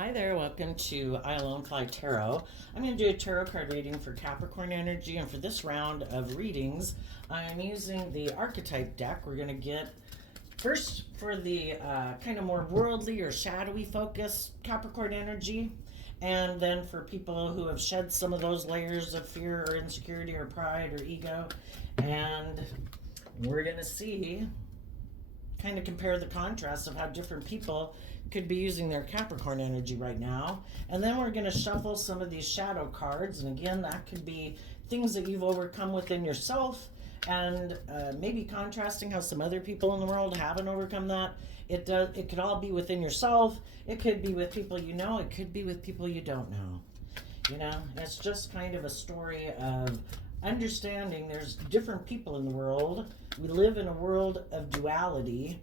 Hi there, welcome to I Alone Fly Tarot. I'm going to do a tarot card reading for Capricorn energy, and for this round of readings, I'm using the archetype deck. We're going to get first for the kind of more worldly or shadowy focus Capricorn energy, and then for people who have shed some of those layers of fear or insecurity or pride or ego. And we're going to see, kind of compare the contrast of how different people could be using their Capricorn energy right now. And then we're going to shuffle some of these shadow cards. And again, that could be things that you've overcome within yourself, and maybe contrasting how some other people in the world haven't overcome that. It could all be within yourself. It could be with people you know. It could be with people you don't know. You know, it's just kind of a story of understanding there's different people in the world. We live in a world of duality,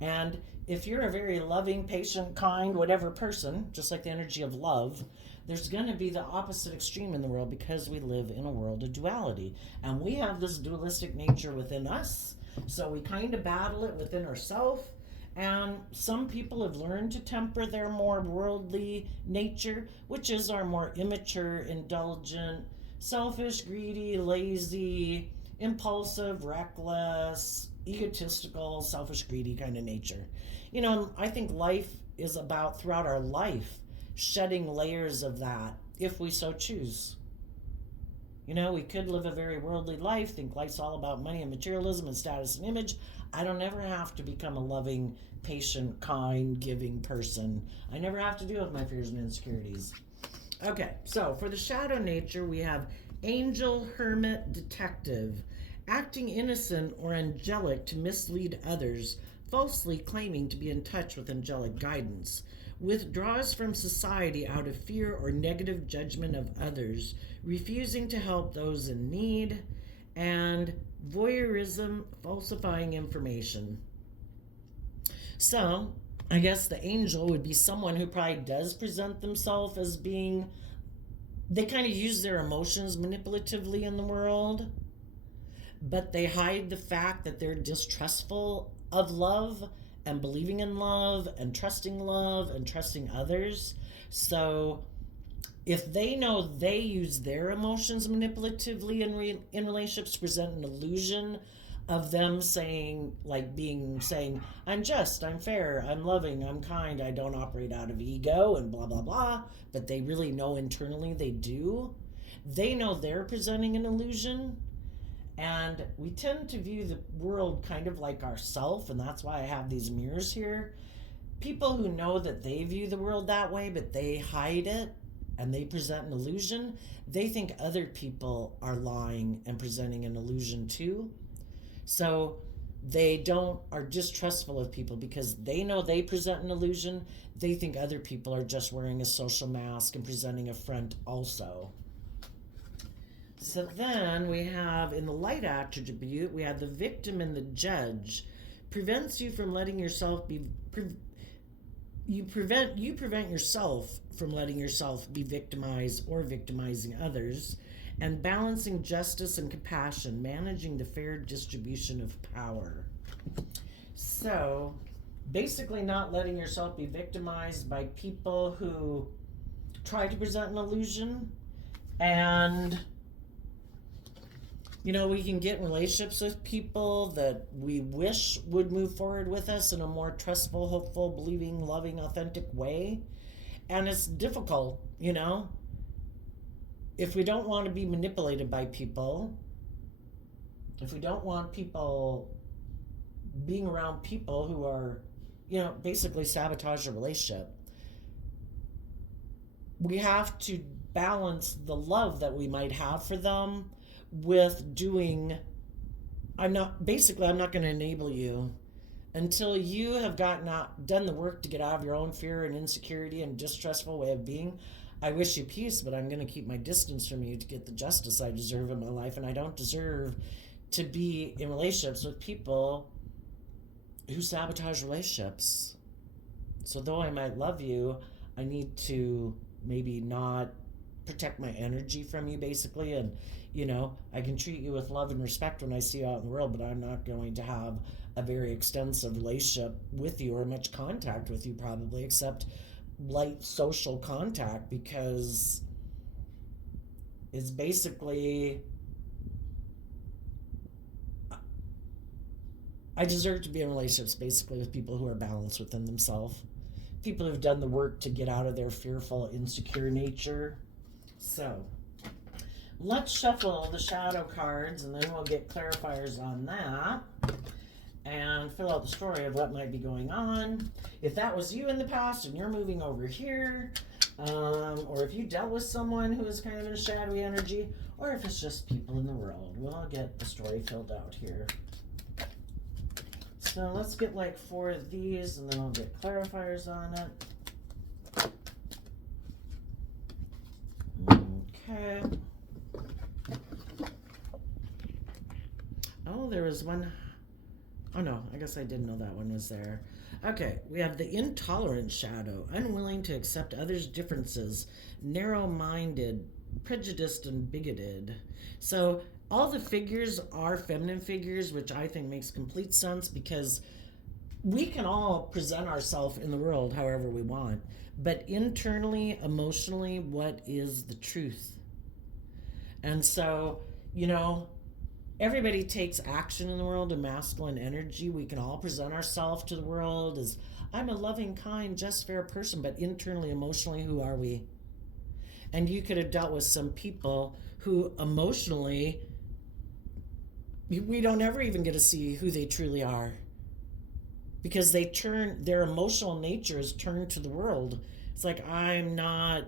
and if you're a very loving, patient, kind, whatever person, just like the energy of love, there's going to be the opposite extreme in the world because we live in a world of duality. And we have this dualistic nature within us, so we kind of battle it within ourselves. And some people have learned to temper their more worldly nature, which is our more immature, indulgent, selfish, greedy, lazy, impulsive, reckless, egotistical, selfish, greedy kind of nature. You know, I think life is about, throughout our life, shedding layers of that if we so choose. You know, we could live a very worldly life, think life's all about money and materialism and status and image. I don't ever have to become a loving, patient, kind, giving person. I never have to deal with my fears and insecurities. Okay, so for the shadow nature, we have angel, hermit, detective, acting innocent or angelic to mislead others, falsely claiming to be in touch with angelic guidance, withdraws from society out of fear or negative judgment of others, refusing to help those in need, and voyeurism, falsifying information. So, I guess the angel would be someone who probably does present themselves as being, they kind of use their emotions manipulatively in the world, but they hide the fact that they're distrustful of love and believing in love and trusting others. So if they know they use their emotions manipulatively in relationships, present an illusion of them saying, I'm just, I'm fair, I'm loving, I'm kind, I don't operate out of ego and blah blah blah, but they really know internally they do. They know they're presenting an illusion. And we tend to view the world kind of like ourself, and that's why I have these mirrors here. People who know that they view the world that way, but they hide it and they present an illusion, they think other people are lying and presenting an illusion too. So they are distrustful of people because they know they present an illusion. They think other people are just wearing a social mask and presenting a front also. So then we have, in the light attribute, we have the victim and the judge. Prevents you from letting yourself be... You prevent yourself from letting yourself be victimized or victimizing others, and balancing justice and compassion, managing the fair distribution of power. So basically not letting yourself be victimized by people who try to present an illusion. And you know, we can get in relationships with people that we wish would move forward with us in a more trustful, hopeful, believing, loving, authentic way. And it's difficult, you know. If we don't want to be manipulated by people, if we don't want people being around people who are, you know, basically sabotage a relationship, we have to balance the love that we might have for them with doing, I'm not going to enable you until you have done the work to get out of your own fear and insecurity and distrustful way of being. I wish you peace, but I'm going to keep my distance from you to get the justice I deserve in my life, and I don't deserve to be in relationships with people who sabotage relationships. So though I might love you, I need to maybe not protect my energy from you, basically. And you know, I can treat you with love and respect when I see you out in the world, but I'm not going to have a very extensive relationship with you or much contact with you, probably, except light social contact, because it's basically, I deserve to be in relationships basically with people who are balanced within themselves. People who've done the work to get out of their fearful, insecure nature. So, let's shuffle the shadow cards and then we'll get clarifiers on that and fill out the story of what might be going on. If that was you in the past and you're moving over here, or if you dealt with someone who is kind of in shadowy energy, or if it's just people in the world, we'll get the story filled out here. So let's get like 4 of these and then I'll get clarifiers on it. Okay. Oh, there was one. Oh no, I guess I didn't know that one was there. Okay, we have the intolerant shadow, unwilling to accept others' differences, narrow-minded, prejudiced, and bigoted. So all the figures are feminine figures, which I think makes complete sense because we can all present ourselves in the world however we want. But internally, emotionally, what is the truth? And so, everybody takes action in the world in masculine energy. We can all present ourselves to the world as, I'm a loving, kind, just, fair person, but internally, emotionally, who are we? And you could have dealt with some people who emotionally, we don't ever even get to see who they truly are. Because their emotional nature is turned to the world. It's like, I'm not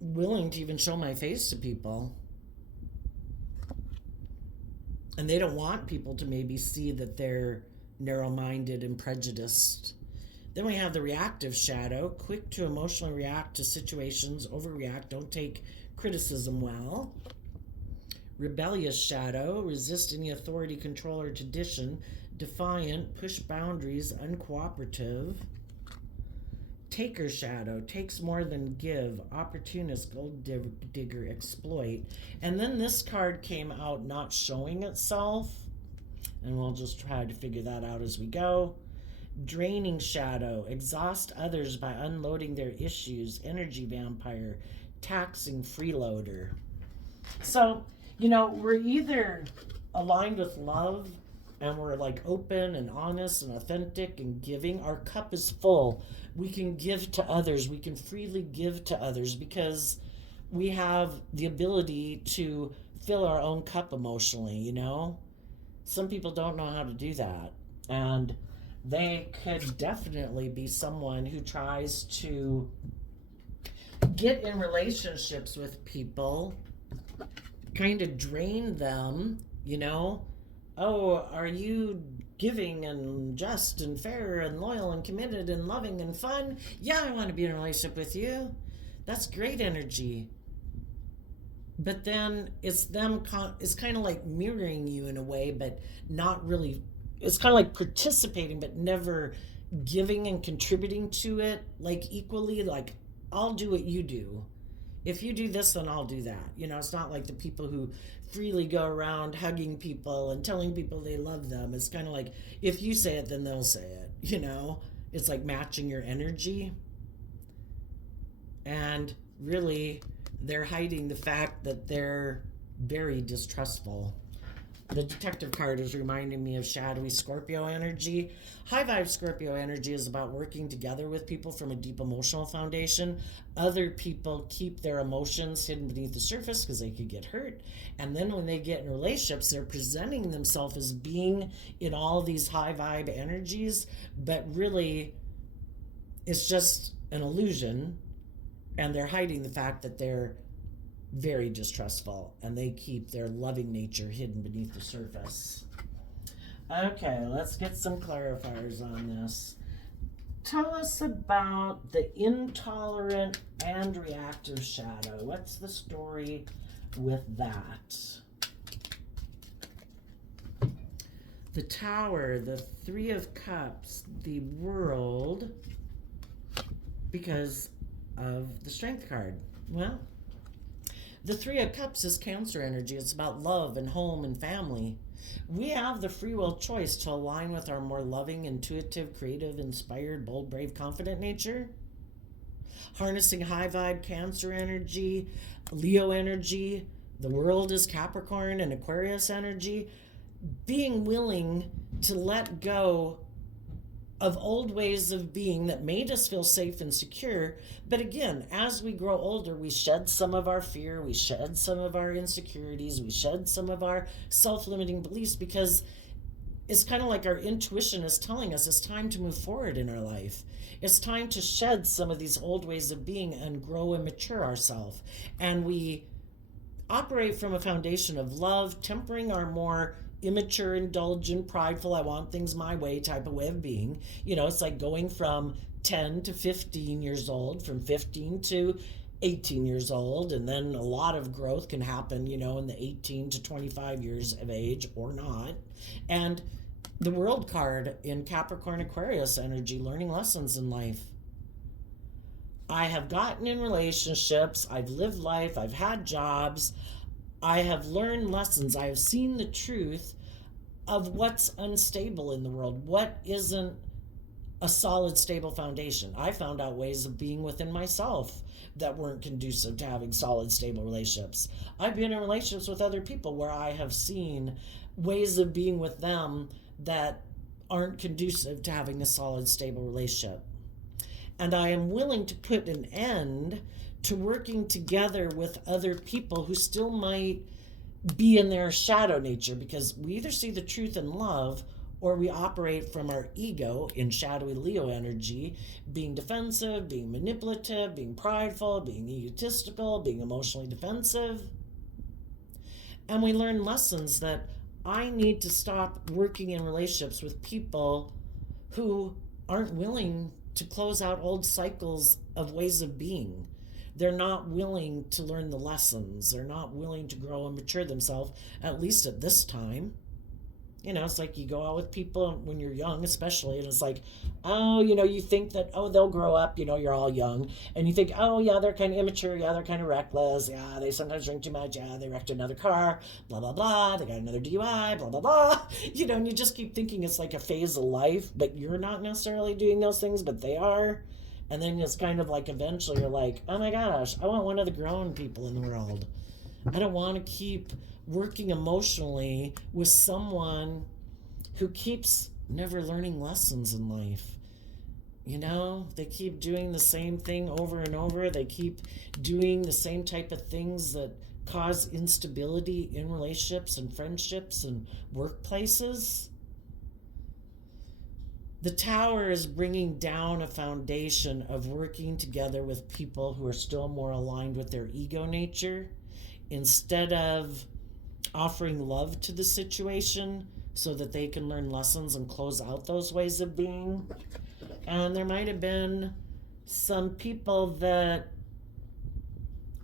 willing to even show my face to people. And they don't want people to maybe see that they're narrow-minded and prejudiced. Then we have the reactive shadow, quick to emotionally react to situations, overreact, don't take criticism well. Rebellious shadow, resist any authority, control, or tradition, defiant, push boundaries, uncooperative. Taker shadow, takes more than give, opportunist, gold digger, exploit. And then this card came out not showing itself, and we'll just try to figure that out as we go. Draining shadow, exhaust others by unloading their issues, energy vampire, taxing freeloader. So, we're either aligned with love and we're like open and honest and authentic and giving. Our cup is full. We can give to others. We can freely give to others because we have the ability to fill our own cup emotionally, Some people don't know how to do that. And they could definitely be someone who tries to get in relationships with people, kind of drain them, Oh, are you giving and just and fair and loyal and committed and loving and fun? Yeah, I want to be in a relationship with you. That's great energy. But then it's kind of like mirroring you in a way, but not really. It's kind of like participating, but never giving and contributing to it, like equally, like, I'll do what you do. If you do this, then I'll do that. It's not like the people who freely go around hugging people and telling people they love them. It's kind of like, if you say it, then they'll say it, It's like matching your energy. And really, they're hiding the fact that they're very distrustful. The detective card is reminding me of shadowy Scorpio energy. High vibe Scorpio energy is about working together with people from a deep emotional foundation. Other people keep their emotions hidden beneath the surface because they could get hurt. And then when they get in relationships, they're presenting themselves as being in all these high vibe energies, but really it's just an illusion. And they're hiding the fact that they're very distrustful and they keep their loving nature hidden beneath the surface. Okay, let's get some clarifiers on this. Tell us about the intolerant and reactive shadow. What's the story with that? The Tower, the Three of Cups, the World, because of the Strength card. Well, The Three of Cups is Cancer energy. It's about love and home and family. We have the free will choice to align with our more loving, intuitive, creative, inspired, bold, brave, confident nature. Harnessing high vibe Cancer energy, Leo energy. The world is Capricorn and Aquarius energy. Being willing to let go of old ways of being that made us feel safe and secure. But again, as we grow older, we shed some of our fear, we shed some of our insecurities, we shed some of our self-limiting beliefs, because it's kind of like our intuition is telling us it's time to move forward in our life. It's time to shed some of these old ways of being and grow and mature ourselves. And we operate from a foundation of love, tempering our more immature, indulgent, prideful, I want things my way type of way of being. It's like going from 10 to 15 years old, from 15 to 18 years old, and then a lot of growth can happen, in the 18 to 25 years of age or not. And the World card in Capricorn Aquarius energy, learning lessons in life. I have gotten in relationships, I've lived life, I've had jobs, I have learned lessons, I have seen the truth of what's unstable in the world, what isn't a solid, stable foundation. I found out ways of being within myself that weren't conducive to having solid, stable relationships. I've been in relationships with other people where I have seen ways of being with them that aren't conducive to having a solid, stable relationship. And I am willing to put an end to working together with other people who still might be in their shadow nature, because we either see the truth in love or we operate from our ego in shadowy Leo energy, being defensive, being manipulative, being prideful, being egotistical, being emotionally defensive. And we learn lessons that I need to stop working in relationships with people who aren't willing to close out old cycles of ways of being. They're not willing to learn the lessons. They're not willing to grow and mature themselves, at least at this time. It's like you go out with people when you're young, especially, and it's like, oh, you think that, oh, they'll grow up, you're all young, and you think, oh, yeah, they're kind of immature, yeah, they're kind of reckless, yeah, they sometimes drink too much, yeah, they wrecked another car, blah, blah, blah, they got another DUI, blah, blah, blah, and you just keep thinking it's like a phase of life, but you're not necessarily doing those things, but they are. And then it's kind of like eventually you're like, oh my gosh, I want one of the grown people in the world. I don't want to keep working emotionally with someone who keeps never learning lessons in life. They keep doing the same thing over and over. They keep doing the same type of things that cause instability in relationships and friendships and workplaces. The Tower is bringing down a foundation of working together with people who are still more aligned with their ego nature, instead of offering love to the situation so that they can learn lessons and close out those ways of being. And there might have been some people that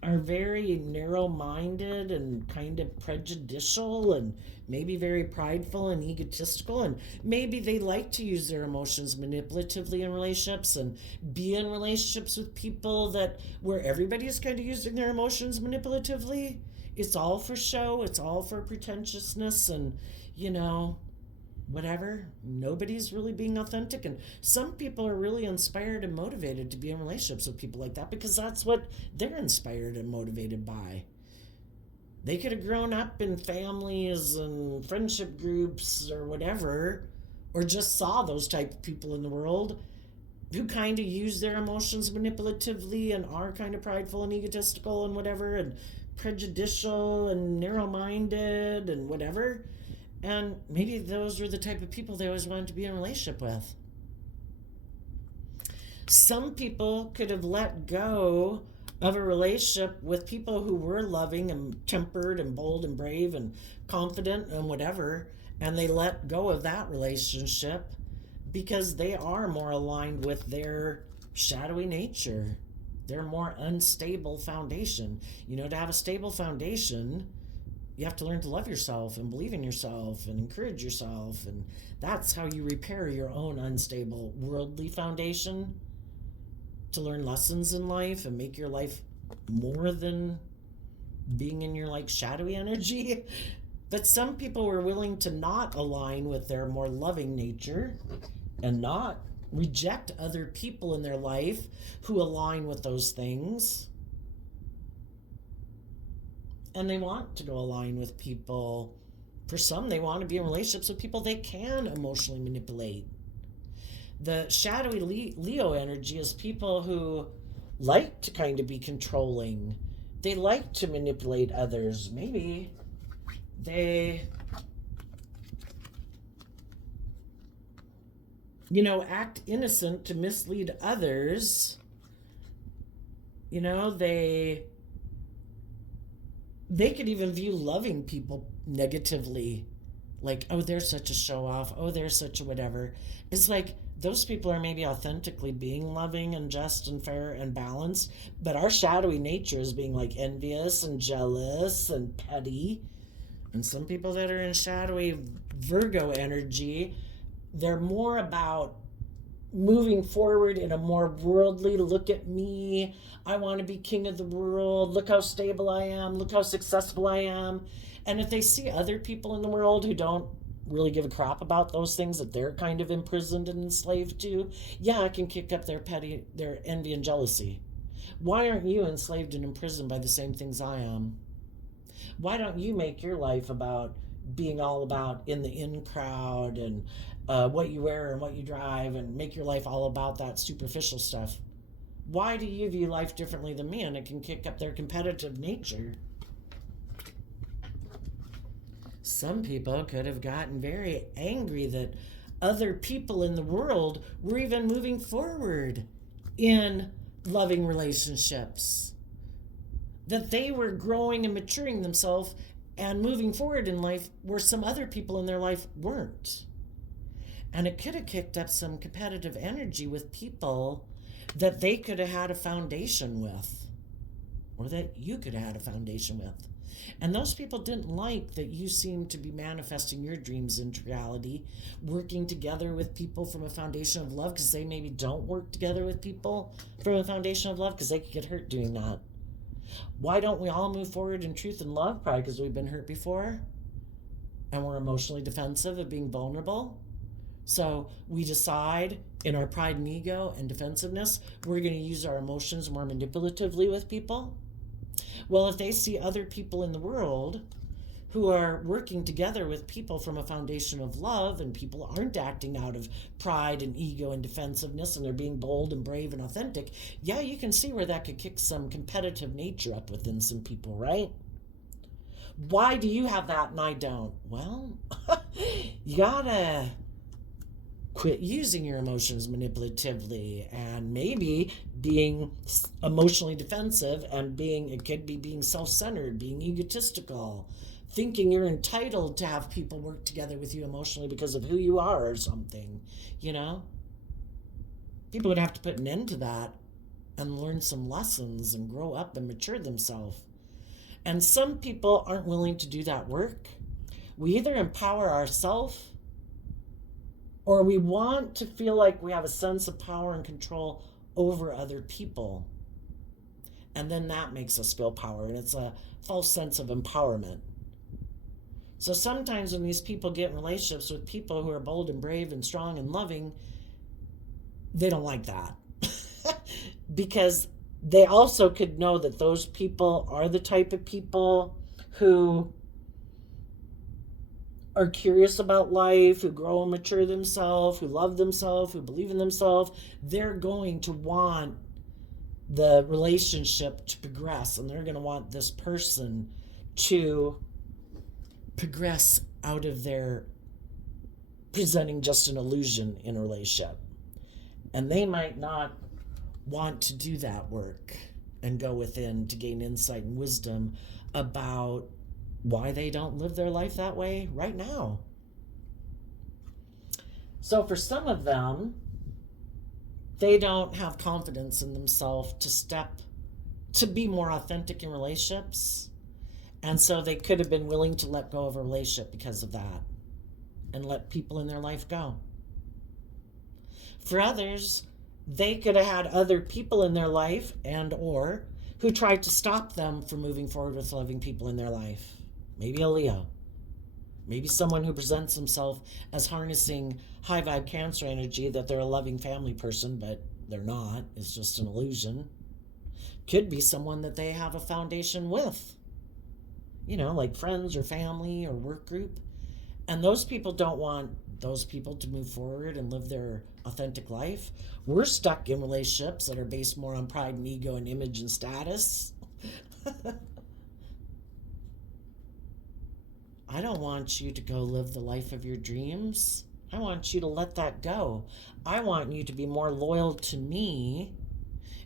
are very narrow-minded and kind of prejudicial and maybe very prideful and egotistical, and maybe they like to use their emotions manipulatively in relationships and be in relationships with people where everybody is kind of using their emotions manipulatively. It's all for show, it's all for pretentiousness, and whatever. Nobody's really being authentic, and some people are really inspired and motivated to be in relationships with people like that because that's what they're inspired and motivated by. They could have grown up in families and friendship groups or whatever, or just saw those type of people in the world who kind of use their emotions manipulatively and are kind of prideful and egotistical and whatever, and prejudicial and narrow-minded and whatever. And maybe those were the type of people they always wanted to be in a relationship with. Some people could have let go of a relationship with people who were loving and tempered and bold and brave and confident and whatever, and they let go of that relationship because they are more aligned with their shadowy nature, their more unstable foundation. To have a stable foundation, you have to learn to love yourself and believe in yourself and encourage yourself, and that's how you repair your own unstable worldly foundation, to learn lessons in life and make your life more than being in your like shadowy energy. But some people were willing to not align with their more loving nature and not reject other people in their life who align with those things. And they want to go align with people. For some, they want to be in relationships with people they can emotionally manipulate. The shadowy Leo energy is people who like to kind of be controlling. They like to manipulate others. Maybe they, act innocent to mislead others. They could even view loving people negatively. Like, oh, they're such a show off. Oh, they're such a whatever. It's like those people are maybe authentically being loving and just and fair and balanced. But our shadowy nature is being like envious and jealous and petty. And some people that are in shadowy Virgo energy, they're more about moving forward in a more worldly, look at me, I want to be king of the world, look how stable I am, look how successful I am. And if they see other people in the world who don't really give a crap about those things that they're kind of imprisoned and enslaved to, yeah, it can kick up their envy and jealousy. Why aren't you enslaved and imprisoned by the same things I am? Why don't you make your life about being all about in the in crowd and what you wear and what you drive, and make your life all about that superficial stuff? Why do you view life differently than me? And it can kick up their competitive nature. Some people could have gotten very angry that other people in the world were even moving forward in loving relationships, that they were growing and maturing themselves and moving forward in life where some other people in their life weren't. And it could have kicked up some competitive energy with people that they could have had a foundation with, or that you could have had a foundation with. And those people didn't like that you seemed to be manifesting your dreams into reality, working together with people from a foundation of love, because they maybe don't work together with people from a foundation of love because they could get hurt doing that. Why don't we all move forward in truth and love? Probably because we've been hurt before and we're emotionally defensive of being vulnerable. So we decide in our pride and ego and defensiveness, we're going to use our emotions more manipulatively with people. Well, if they see other people in the world who are working together with people from a foundation of love, and people aren't acting out of pride and ego and defensiveness, and they're being bold and brave and authentic, yeah, you can see where that could kick some competitive nature up within some people, right? Why do you have that and I don't? Well, you gotta quit using your emotions manipulatively, and maybe being emotionally defensive and it could be being self-centered, being egotistical, thinking you're entitled to have people work together with you emotionally because of who you are or something, People would have to put an end to that and learn some lessons and grow up and mature themselves. And some people aren't willing to do that work. We either empower ourselves, or we want to feel like we have a sense of power and control over other people. And then that makes us feel power, and it's a false sense of empowerment. So sometimes when these people get in relationships with people who are bold and brave and strong and loving, they don't like that. Because they also could know that those people are the type of people who are curious about life, who grow and mature themselves, who love themselves, who believe in themselves. They're going to want the relationship to progress, and they're going to want this person to progress out of their presenting just an illusion in a relationship. And they might not want to do that work and go within to gain insight and wisdom about why they don't live their life that way right now. So for some of them, they don't have confidence in themselves to be more authentic in relationships. And so they could have been willing to let go of a relationship because of that and let people in their life go. For others, they could have had other people in their life and or who tried to stop them from moving forward with loving people in their life. Maybe a Leo. Maybe someone who presents himself as harnessing high vibe Cancer energy, that they're a loving family person, but they're not. It's just an illusion. Could be someone that they have a foundation with, like friends or family or work group. And those people don't want those people to move forward and live their authentic life. We're stuck in relationships that are based more on pride and ego and image and status. I don't want you to go live the life of your dreams. I want you to let that go. I want you to be more loyal to me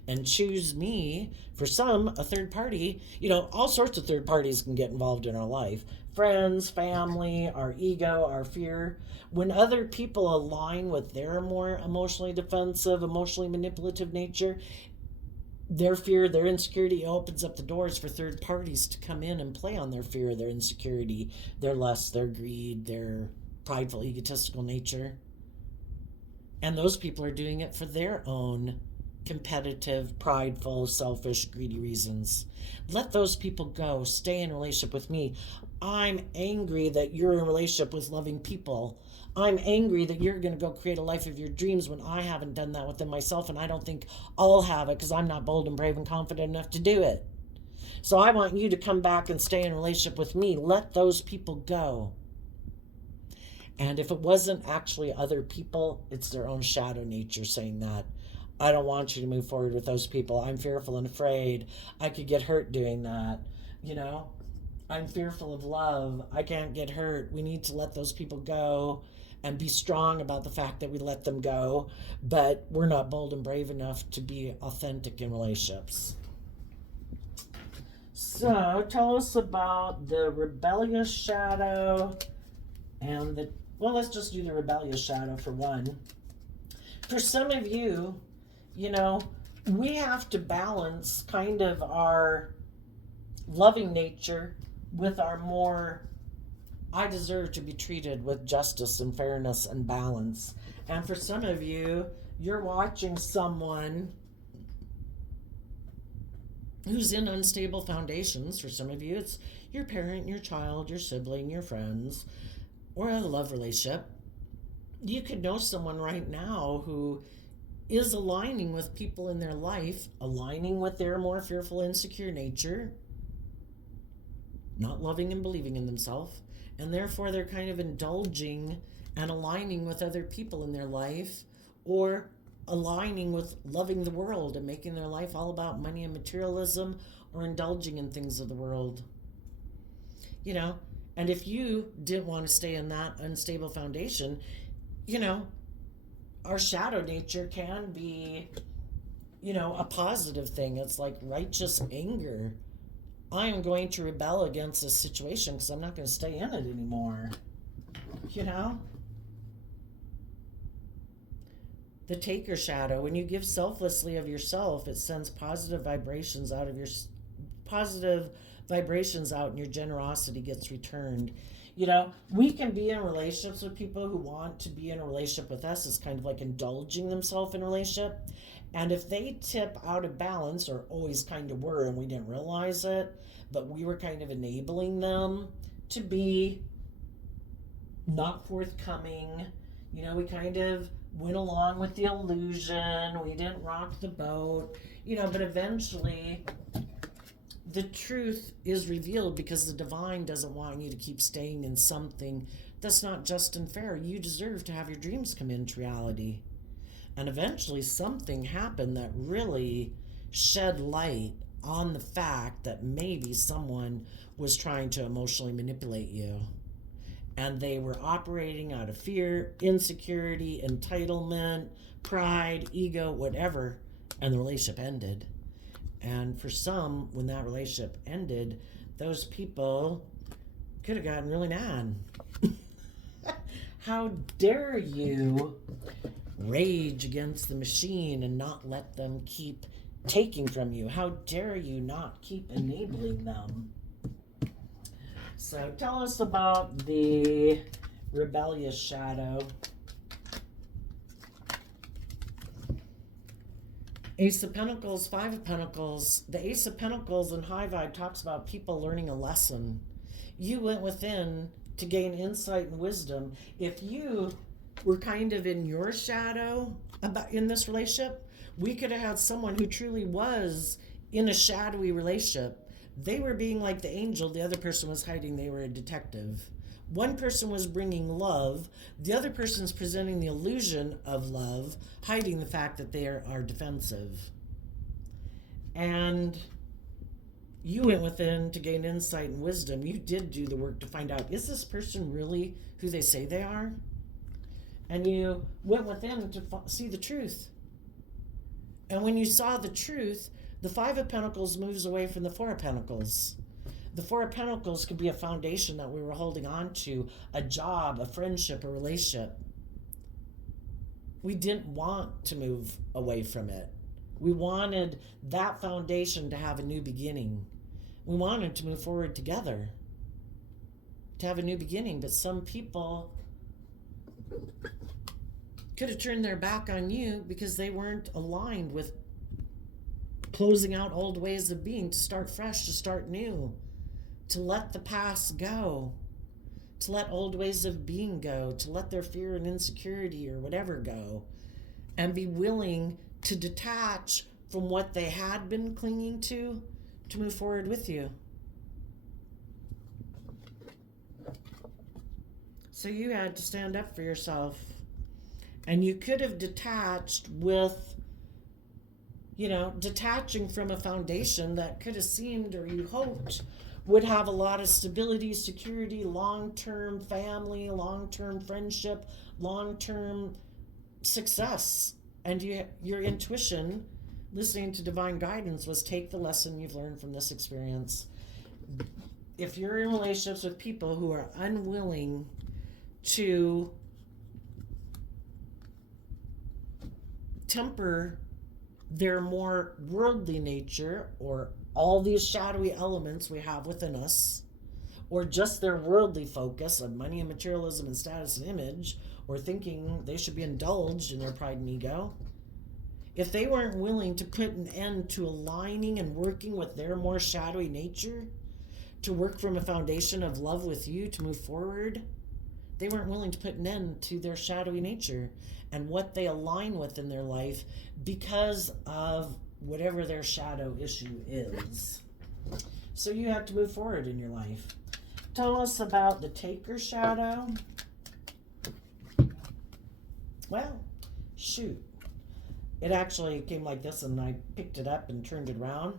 and choose me. For some, a third party, all sorts of third parties can get involved in our life. Friends, family, our ego, our fear. When other people align with their more emotionally defensive, emotionally manipulative nature, their fear, their insecurity opens up the doors for third parties to come in and play on their fear, their insecurity, their lust, their greed, their prideful, egotistical nature. And those people are doing it for their own competitive, prideful, selfish, greedy reasons. Let those people go. Stay in a relationship with me. I'm angry that you're in a relationship with loving people. I'm angry that you're going to go create a life of your dreams when I haven't done that within myself, and I don't think I'll have it because I'm not bold and brave and confident enough to do it. So I want you to come back and stay in a relationship with me. Let those people go. And if it wasn't actually other people, it's their own shadow nature saying that. I don't want you to move forward with those people. I'm fearful and afraid. I could get hurt doing that. I'm fearful of love. I can't get hurt. We need to let those people go and be strong about the fact that we let them go, but we're not bold and brave enough to be authentic in relationships. So tell us about the rebellious shadow and let's just do the rebellious shadow for one. For some of you, we have to balance kind of our loving nature with our more, I deserve to be treated with justice and fairness and balance. And for some of you, you're watching someone who's in unstable foundations. For some of you, it's your parent, your child, your sibling, your friends, or a love relationship. You could know someone right now who is aligning with people in their life, aligning with their more fearful, insecure nature, not loving and believing in themselves, and therefore they're kind of indulging and aligning with other people in their life, or aligning with loving the world and making their life all about money and materialism, or indulging in things of the world. And if you didn't want to stay in that unstable foundation, our shadow nature can be, a positive thing. It's like righteous anger. I am going to rebel against this situation because I'm not going to stay in it anymore. The taker shadow, when you give selflessly of yourself, it sends positive vibrations out, and your generosity gets returned. We can be in relationships with people who want to be in a relationship with us. It's kind of like indulging themselves in a relationship. And if they tip out of balance, or always kind of were, and we didn't realize it, but we were kind of enabling them to be not forthcoming. We kind of went along with the illusion. We didn't rock the boat, but eventually the truth is revealed, because the divine doesn't want you to keep staying in something that's not just and fair. You deserve to have your dreams come into reality. And eventually something happened that really shed light on the fact that maybe someone was trying to emotionally manipulate you. And they were operating out of fear, insecurity, entitlement, pride, ego, whatever. And the relationship ended. And for some, when that relationship ended, those people could have gotten really mad. How dare you rage against the machine and not let them keep taking from you? How dare you not keep enabling them? So tell us about the rebellious shadow. Ace of Pentacles, Five of Pentacles. The Ace of Pentacles in High Vibe talks about people learning a lesson. You went within to gain insight and wisdom. If you were kind of in your shadow about in this relationship, we could have had someone who truly was in a shadowy relationship. They were being like the angel, the other person was hiding, they were a detective. One person was bringing love, the other person's presenting the illusion of love, hiding the fact that they are defensive. And you went within to gain insight and wisdom. You did do the work to find out, is this person really who they say they are? And you went within to see the truth. And when you saw the truth, the Five of Pentacles moves away from the Four of Pentacles. The Four of Pentacles could be a foundation that we were holding on to, a job, a friendship, a relationship. We didn't want to move away from it. We wanted that foundation to have a new beginning. We wanted to move forward together, to have a new beginning. But some people could have turned their back on you because they weren't aligned with closing out old ways of being, to start fresh, to start new, to let the past go, to let old ways of being go, to let their fear and insecurity or whatever go, and be willing to detach from what they had been clinging to move forward with you. So you had to stand up for yourself. And you could have detached with, detaching from a foundation that could have seemed, or you hoped, would have a lot of stability, security, long-term family, long-term friendship, long-term success. And your intuition, listening to divine guidance, was take the lesson you've learned from this experience. If you're in relationships with people who are unwilling to temper their more worldly nature, or all these shadowy elements we have within us, or just their worldly focus of money and materialism and status and image, or thinking they should be indulged in their pride and ego, if they weren't willing to put an end to aligning and working with their more shadowy nature, to work from a foundation of love with you to move forward, they weren't willing to put an end to their shadowy nature and what they align with in their life because of whatever their shadow issue is. So you have to move forward in your life. Tell us about the taker shadow. Well, shoot. It actually came like this, and I picked it up and turned it around.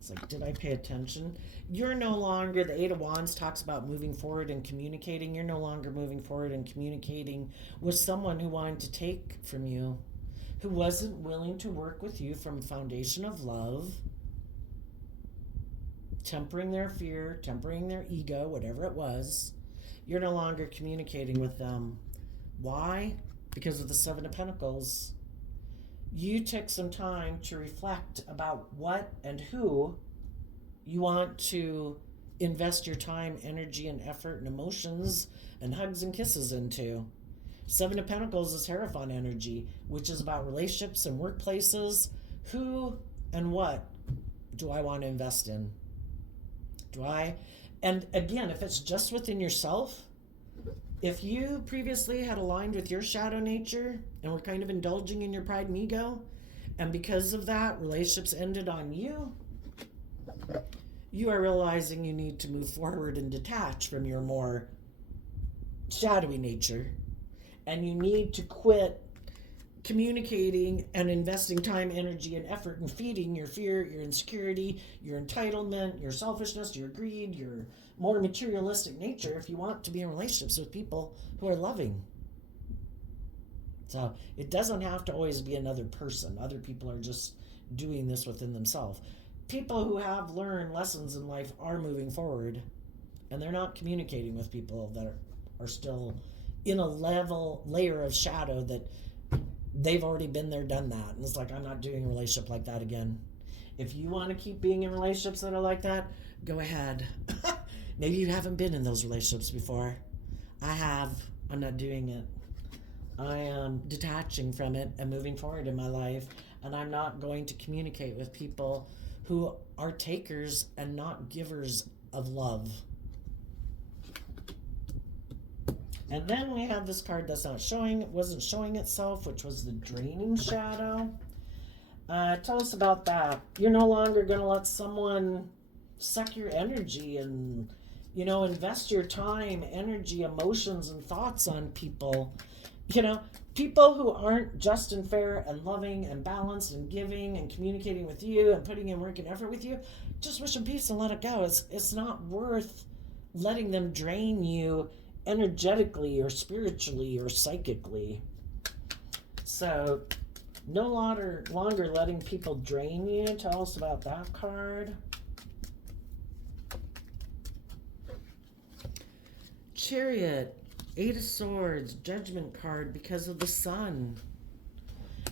It's like, did I pay attention? You're no longer, the Eight of Wands talks about moving forward and communicating. You're no longer moving forward and communicating with someone who wanted to take from you, who wasn't willing to work with you from a foundation of love, tempering their fear, tempering their ego, whatever it was. You're no longer communicating with them. Why? Because of the Seven of Pentacles. You took some time to reflect about what and who you want to invest your time, energy, and effort and emotions and hugs and kisses into. Seven of Pentacles is Hierophant energy, which is about relationships and workplaces. Who and what do I want to invest in? And again, if it's just within yourself, if you previously had aligned with your shadow nature and were kind of indulging in your pride and ego, and because of that, relationships ended on you, you are realizing you need to move forward and detach from your more shadowy nature. And you need to quit communicating and investing time, energy, and effort in feeding your fear, your insecurity, your entitlement, your selfishness, your greed, your more materialistic nature if you want to be in relationships with people who are loving. So it doesn't have to always be another person. Other people are just doing this within themselves. People who have learned lessons in life are moving forward, and they're not communicating with people that are still in a layer of shadow that they've already been there, done that. And it's like, I'm not doing a relationship like that again. If you want to keep being in relationships that are like that, go ahead. Maybe you haven't been in those relationships before. I have. I'm not doing it. I am detaching from it and moving forward in my life. and I'm not going to communicate with people who are takers and not givers of love. And then we have this card that's not showing, it wasn't showing itself, which was the draining shadow. Tell us about that. You're no longer going to let someone suck your energy and, invest your time, energy, emotions, and thoughts on people. People who aren't just and fair and loving and balanced and giving and communicating with you and putting in work and effort with you, just wish them peace and let it go. It's not worth letting them drain you energetically or spiritually or psychically. So, no longer letting people drain you. Tell us about that card. Chariot, 8 of Swords, Judgment card because of the sun.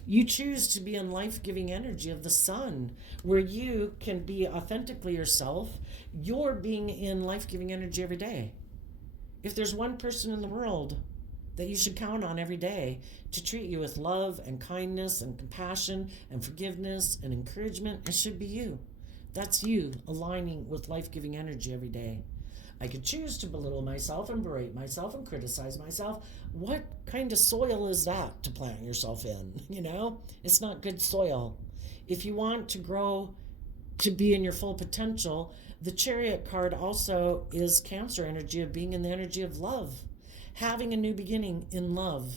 You choose to be in life-giving energy of the sun, where you can be authentically yourself. You're being in life-giving energy every day. If there's one person in the world that you should count on every day to treat you with love and kindness and compassion and forgiveness and encouragement, it should be you. That's you aligning with life-giving energy every day. I could choose to belittle myself and berate myself and criticize myself. What kind of soil is that to plant yourself in? It's not good soil. If you want to grow to be in your full potential, the Chariot card also is Cancer energy of being in the energy of love, having a new beginning in love.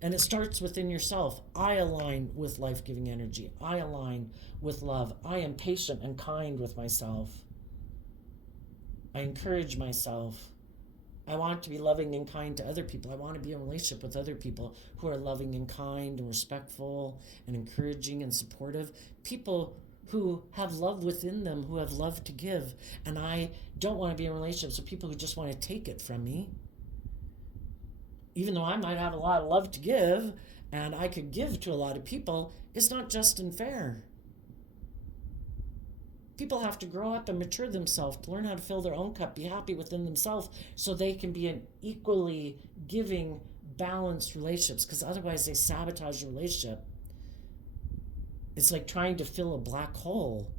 And it starts within yourself. I align with life-giving energy. I align with love. I am patient and kind with myself. I encourage myself. I want to be loving and kind to other people. I want to be in a relationship with other people who are loving and kind and respectful and encouraging and supportive. People who have love within them, who have love to give. And I don't want to be in relationships with people who just want to take it from me. Even though I might have a lot of love to give, and I could give to a lot of people, it's not just and fair. People have to grow up and mature themselves to learn how to fill their own cup, be happy within themselves, so they can be in equally giving, balanced relationships, because otherwise they sabotage the relationship. It's like trying to fill a black hole,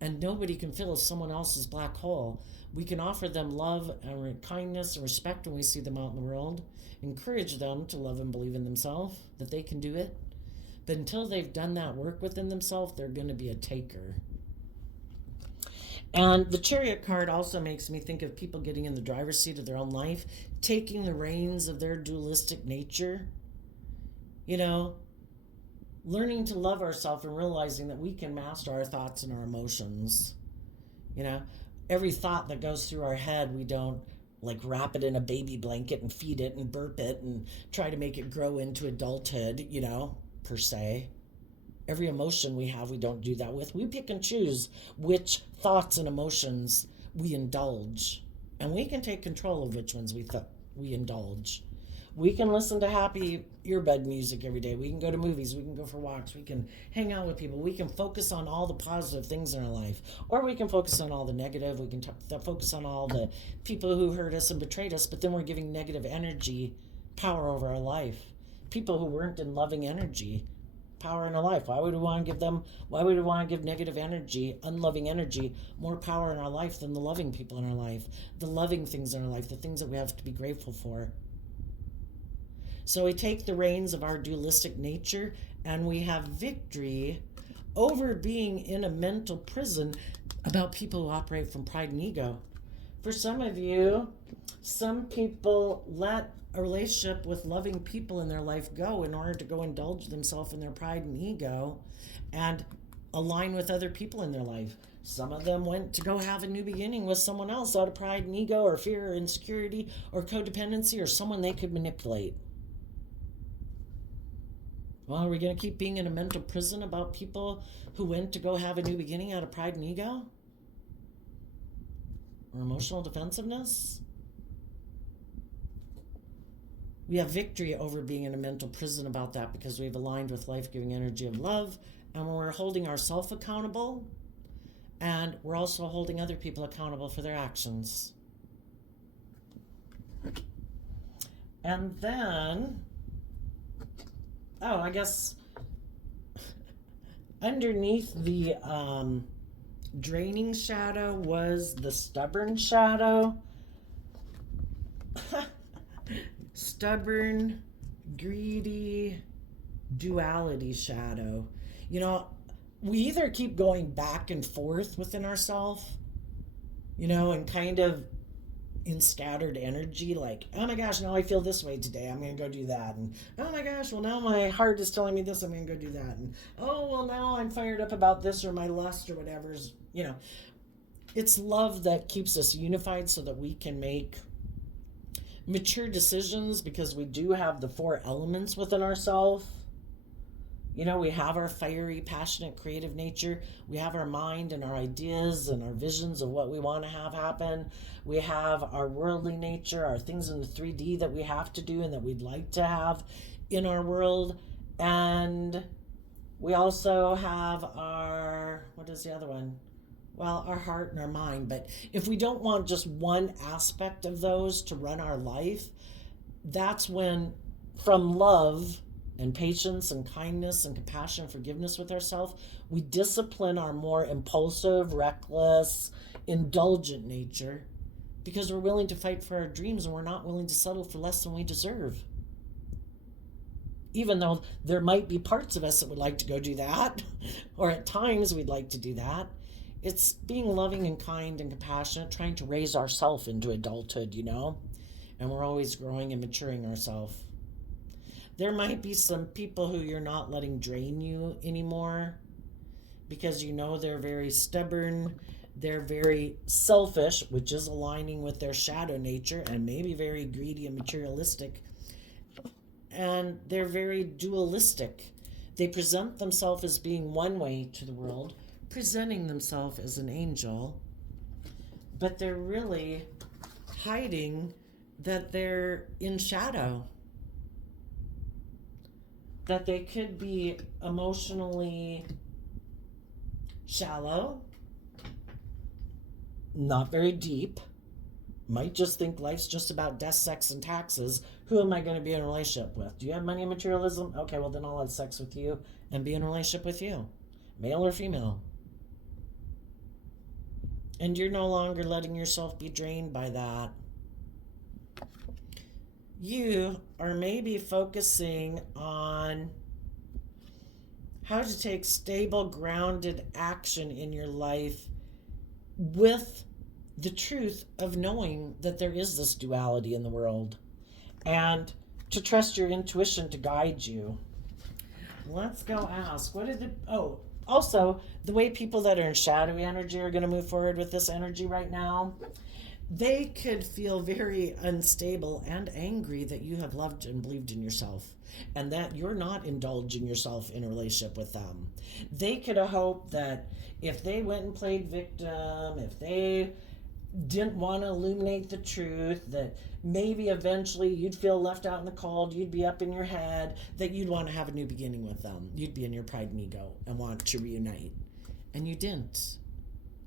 and nobody can fill someone else's black hole. We can offer them love and kindness and respect when we see them out in the world, encourage them to love and believe in themselves, that they can do it. But until they've done that work within themselves, they're going to be a taker. And the Chariot card also makes me think of people getting in the driver's seat of their own life, taking the reins of their dualistic nature. Learning to love ourselves and realizing that we can master our thoughts and our emotions. Every thought that goes through our head, we don't wrap it in a baby blanket and feed it and burp it and try to make it grow into adulthood, per se. Every emotion we have, we don't do that with. We pick and choose which thoughts and emotions we indulge. And we can take control of which ones we indulge. We can listen to happy earbud music every day. We can go to movies. We can go for walks. We can hang out with people. We can focus on all the positive things in our life. Or we can focus on all the negative. We can focus on all the people who hurt us and betrayed us, but then we're giving negative energy power over our life. People who weren't in loving energy power in our life. Why would we want to give negative energy, unloving energy, more power in our life than the loving people in our life, the loving things in our life, the things that we have to be grateful for? So we take the reins of our dualistic nature and we have victory over being in a mental prison about people who operate from pride and ego. For some of you, some people let a relationship with loving people in their life go in order to go indulge themselves in their pride and ego and align with other people in their life. Some of them went to go have a new beginning with someone else out of pride and ego or fear or insecurity or codependency or someone they could manipulate. Well, are we going to keep being in a mental prison about people who went to go have a new beginning out of pride and ego? Or emotional defensiveness? We have victory over being in a mental prison about that because we've aligned with life-giving energy of love, and we're holding ourselves accountable, and we're also holding other people accountable for their actions. And then, I guess underneath the draining shadow was the stubborn shadow. Stubborn, greedy, duality shadow. You know, we either keep going back and forth within ourselves, you know, and kind of in scattered energy, like, oh my gosh, now I feel this way today, I'm gonna go do that, and oh my gosh, well, now my heart is telling me this, I'm gonna go do that, and oh well, now I'm fired up about this, or my lust, or whatever's, you know. It's love that keeps us unified so that we can make mature decisions, because we do have the four elements within ourselves. You know, we have our fiery, passionate, creative nature. We have our mind and our ideas and our visions of what we want to have happen. We have our worldly nature, our things in the 3D that we have to do and that we'd like to have in our world. And we also have our, what is the other one? Well, our heart and our mind. But if we don't want just one aspect of those to run our life, that's when, from love and patience and kindness and compassion and forgiveness with ourselves, we discipline our more impulsive, reckless, indulgent nature, because we're willing to fight for our dreams and we're not willing to settle for less than we deserve. Even though there might be parts of us that would like to go do that, or at times we'd like to do that. It's being loving and kind and compassionate, trying to raise ourselves into adulthood, you know? And we're always growing and maturing ourselves. There might be some people who you're not letting drain you anymore, because you know they're very stubborn, they're very selfish, which is aligning with their shadow nature, and maybe very greedy and materialistic. And they're very dualistic. They present themselves as being one way to the world, presenting themselves as an angel, but they're really hiding that they're in shadow. That they could be emotionally shallow, not very deep, might just think life's just about death, sex, and taxes. Who am I going to be in a relationship with? Do you have money and materialism? Okay, well then I'll have sex with you and be in a relationship with you, male or female. And you're no longer letting yourself be drained by that. You are maybe focusing on how to take stable, grounded action in your life with the truth of knowing that there is this duality in the world, and to trust your intuition to guide you. Let's go ask, what did also, the way people that are in shadowy energy are going to move forward with this energy right now, they could feel very unstable and angry that you have loved and believed in yourself, and that you're not indulging yourself in a relationship with them. They could have hoped that if they went and played victim, if they didn't want to illuminate the truth, that maybe eventually you'd feel left out in the cold, you'd be up in your head, that you'd want to have a new beginning with them. You'd be in your pride and ego and want to reunite. And you didn't.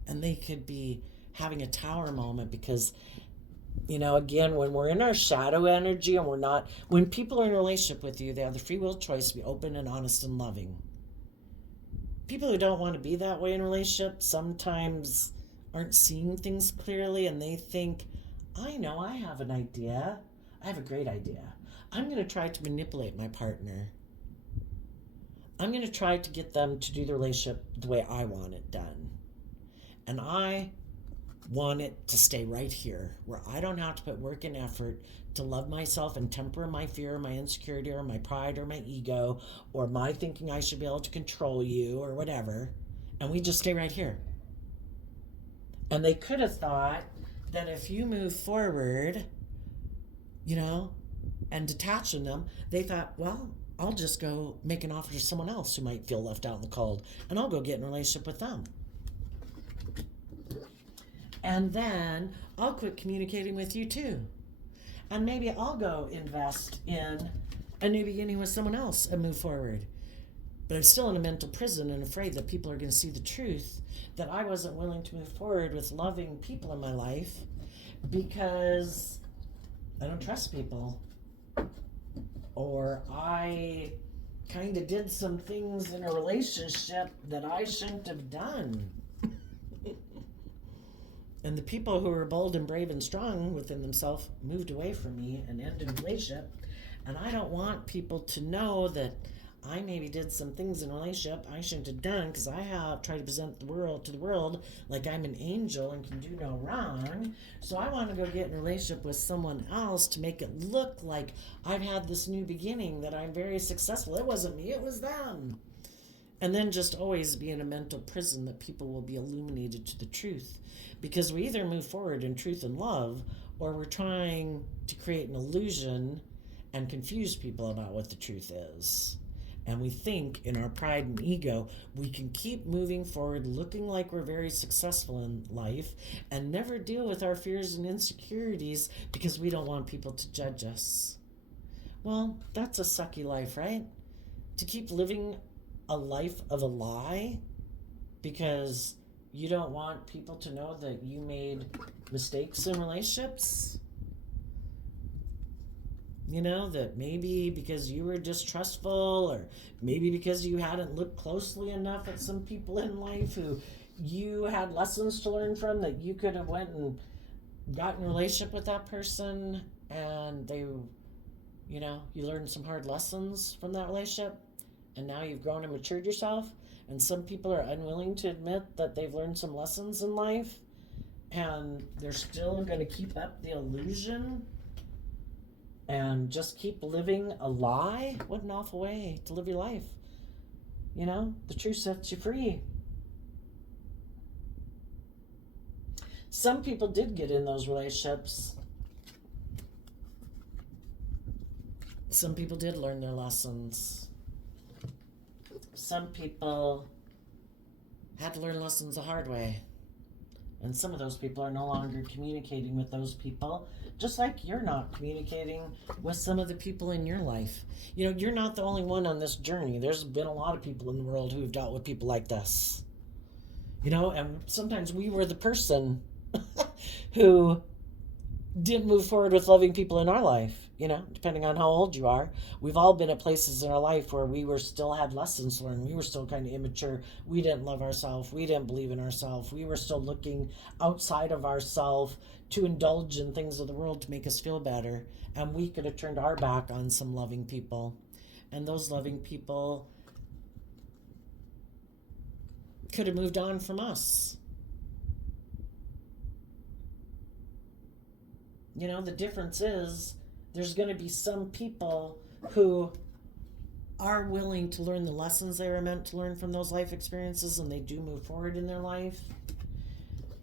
And they could be having a tower moment because, you know, again, when we're in our shadow energy and when people are in a relationship with you, they have the free will choice to be open and honest and loving. People who don't want to be that way in a relationship sometimes aren't seeing things clearly, and they think, I know, I have an idea. I have a great idea. I'm going to try to manipulate my partner. I'm going to try to get them to do the relationship the way I want it done. And I want it to stay right here, where I don't have to put work and effort to love myself and temper my fear, my insecurity, or my pride, or my ego, or my thinking I should be able to control you, or whatever. And we just stay right here. And they could have thought that if you move forward, you know, and detaching them, they thought, well, I'll just go make an offer to someone else who might feel left out in the cold, and I'll go get in a relationship with them. And then I'll quit communicating with you too. And maybe I'll go invest in a new beginning with someone else and move forward. But I'm still in a mental prison and afraid that people are going to see the truth, that I wasn't willing to move forward with loving people in my life because I don't trust people. Or I kind of did some things in a relationship that I shouldn't have done. And the people who were bold and brave and strong within themselves moved away from me and ended the relationship. And I don't want people to know that I maybe did some things in a relationship I shouldn't have done, because I have tried to present the world like I'm an angel and can do no wrong. So I want to go get in a relationship with someone else to make it look like I've had this new beginning, that I'm very successful. It wasn't me, it was them. And then just always be in a mental prison that people will be illuminated to the truth. Because we either move forward in truth and love, or we're trying to create an illusion and confuse people about what the truth is. And we think in our pride and ego, we can keep moving forward looking like we're very successful in life and never deal with our fears and insecurities because we don't want people to judge us. Well, that's a sucky life, right? To keep living a life of a lie because you don't want people to know that you made mistakes in relationships. You know, that maybe because you were distrustful, or maybe because you hadn't looked closely enough at some people in life who you had lessons to learn from, that you could have went and gotten in a relationship with that person, and they, you know, you learned some hard lessons from that relationship, and now you've grown and matured yourself. And some people are unwilling to admit that they've learned some lessons in life, and they're still going to keep up the illusion and just keep living a lie. What an awful way to live your life. You know, the truth sets you free. Some people did get in those relationships. Some people did learn their lessons. Some people had to learn lessons the hard way. And some of those people are no longer communicating with those people, just like you're not communicating with some of the people in your life. You know, you're not the only one on this journey. There's been a lot of people in the world who have dealt with people like this. You know, and sometimes we were the person who didn't move forward with loving people in our life. You know, depending on how old you are. We've all been at places in our life where we were still had lessons learned. We were still kind of immature. We didn't love ourselves. We didn't believe in ourselves. We were still looking outside of ourselves to indulge in things of the world to make us feel better. And we could have turned our back on some loving people. And those loving people could have moved on from us. You know, the difference is there's going to be some people who are willing to learn the lessons they were meant to learn from those life experiences, and they do move forward in their life.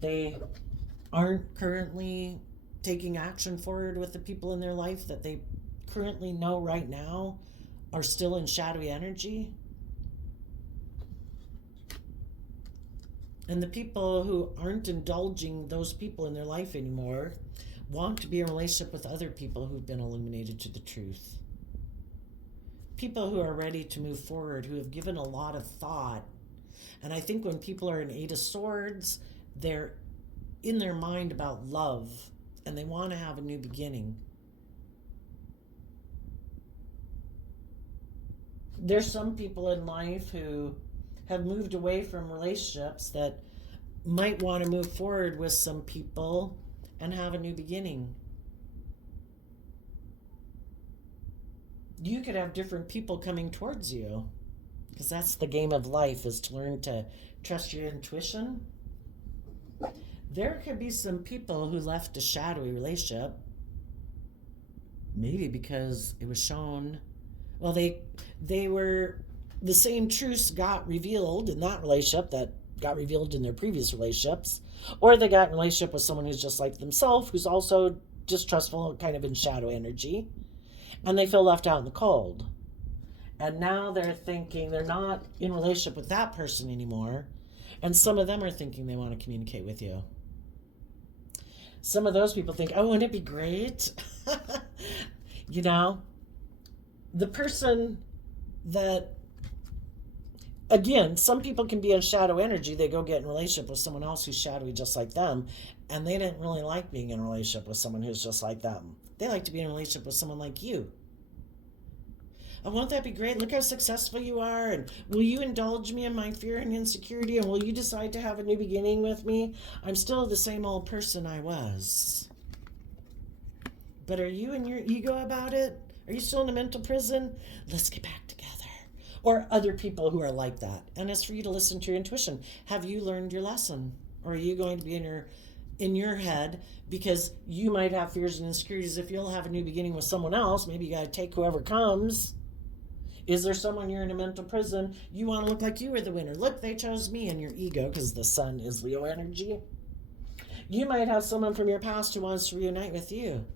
They aren't currently taking action forward with the people in their life that they currently know right now are still in shadowy energy. And the people who aren't indulging those people in their life anymore want to be in a relationship with other people who've been illuminated to the truth. People who are ready to move forward, who have given a lot of thought. And I think when people are in Eight of Swords, they're in their mind about love, and they want to have a new beginning. There's some people in life who have moved away from relationships that might want to move forward with some people and have a new beginning. You could have different people coming towards you, because that's the game of life, is to learn to trust your intuition. There could be some people who left a shadowy relationship, maybe because it was shown, well, they were, the same truths got revealed in that relationship that got revealed in their previous relationships, or they got in a relationship with someone who's just like themselves, who's also distrustful, kind of in shadow energy, and they feel left out in the cold. And now they're thinking they're not in a relationship with that person anymore, and some of them are thinking they want to communicate with you. Some of those people think, oh, wouldn't it be great? You know, the person that, again, some people can be in shadow energy. They go get in a relationship with someone else who's shadowy just like them, and they didn't really like being in a relationship with someone who's just like them. They like to be in a relationship with someone like you. Won't that be great? Look how successful you are. And will you indulge me in my fear and insecurity? And will you decide to have a new beginning with me? I'm still the same old person I was. But are you in your ego about it? Are you still in a mental prison? Let's get back together. Or other people who are like that. And it's for you to listen to your intuition. Have you learned your lesson? Or are you going to be in your head because you might have fears and insecurities? If you'll have a new beginning with someone else, maybe you got to take whoever comes. Is there someone you're in a mental prison? You want to look like you were the winner. Look, they chose me in your ego because the sun is Leo energy. You might have someone from your past who wants to reunite with you.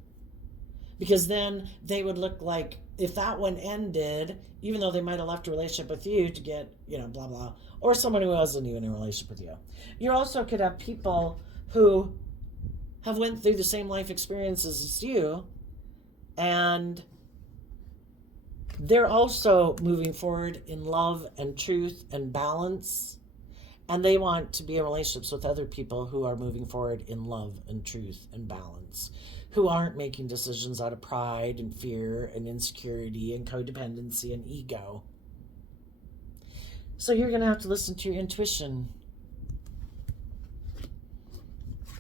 Because then they would look like, if that one ended, even though they might have left a relationship with you to get, blah, blah, or someone who wasn't even in a relationship with you. You also could have people who have went through the same life experiences as you, and they're also moving forward in love and truth and balance, and they want to be in relationships with other people who are moving forward in love and truth and balance, who aren't making decisions out of pride and fear and insecurity and codependency and ego. So you're going to have to listen to your intuition.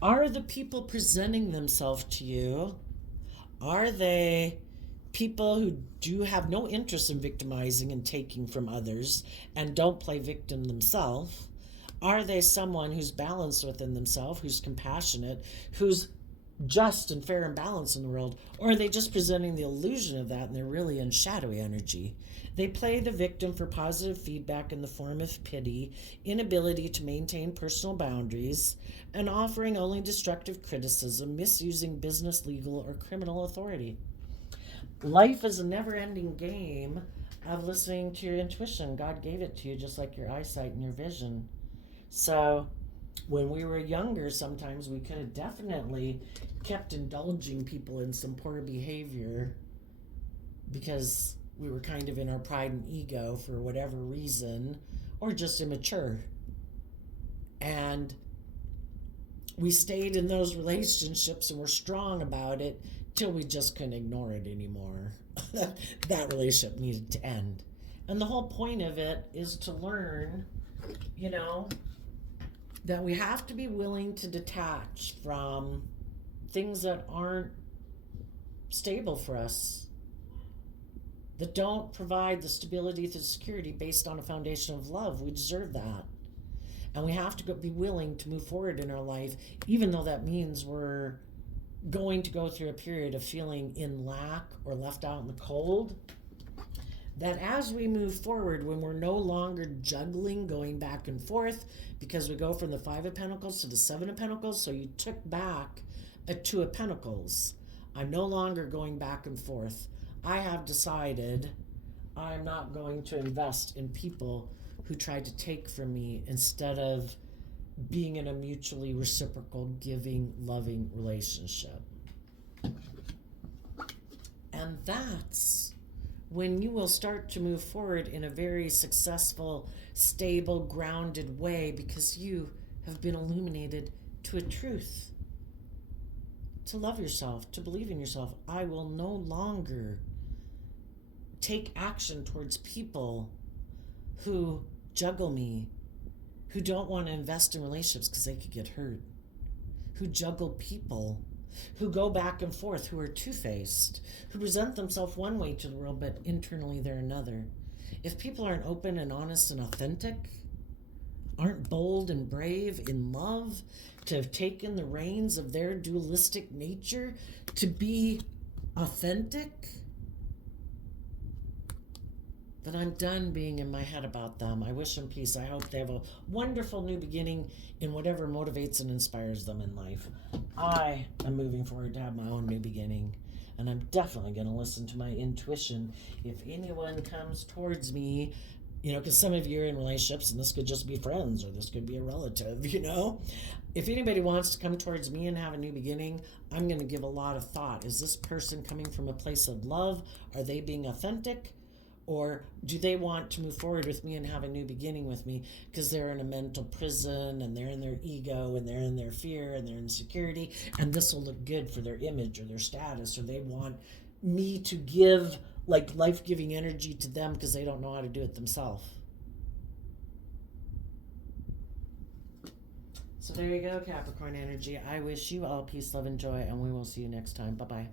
Are the people presenting themselves to you, are they people who do have no interest in victimizing and taking from others and don't play victim themselves? Are they someone who's balanced within themselves, who's compassionate, who's just and fair and balanced in the world? Or are they just presenting the illusion of that and they're really in shadowy energy? They play the victim for positive feedback in the form of pity, inability to maintain personal boundaries, and offering only destructive criticism, misusing business, legal, or criminal authority. Life is a never-ending game of listening to your intuition. God gave it to you just like your eyesight and your vision. So when we were younger, sometimes we could have definitely kept indulging people in some poor behavior because we were kind of in our pride and ego for whatever reason, or just immature. And we stayed in those relationships and were strong about it till we just couldn't ignore it anymore. That relationship needed to end. And the whole point of it is to learn, that we have to be willing to detach from things that aren't stable for us, that don't provide the stability, the security based on a foundation of love. We deserve that. And we have to be willing to move forward in our life, even though that means we're going to go through a period of feeling in lack or left out in the cold. That as we move forward, when we're no longer juggling, going back and forth, because we go from the Five of Pentacles to the Seven of Pentacles, so you took back a Two of Pentacles. I'm no longer going back and forth. I have decided I'm not going to invest in people who tried to take from me instead of being in a mutually reciprocal, giving, loving relationship. And that's when you will start to move forward in a very successful, stable, grounded way, because you have been illuminated to a truth. To love yourself, to believe in yourself. I will no longer take action towards people who juggle me, who don't want to invest in relationships because they could get hurt, who juggle people, who go back and forth, who are two-faced, who present themselves one way to the world, but internally they're another. If people aren't open and honest and authentic, aren't bold and brave in love, to have taken the reins of their dualistic nature, to be authentic, then I'm done being in my head about them. I wish them peace. I hope they have a wonderful new beginning in whatever motivates and inspires them in life. I am moving forward to have my own new beginning, and I'm definitely going to listen to my intuition. If anyone comes towards me, because some of you are in relationships, and this could just be friends, or this could be a relative, If anybody wants to come towards me and have a new beginning, I'm going to give a lot of thought. Is this person coming from a place of love? Are they being authentic? Or do they want to move forward with me and have a new beginning with me because they're in a mental prison and they're in their ego and they're in their fear and their insecurity, and this will look good for their image or their status, or they want me to give like life-giving energy to them because they don't know how to do it themselves. So there you go, Capricorn energy. I wish you all peace, love, and joy, and we will see you next time. Bye-bye.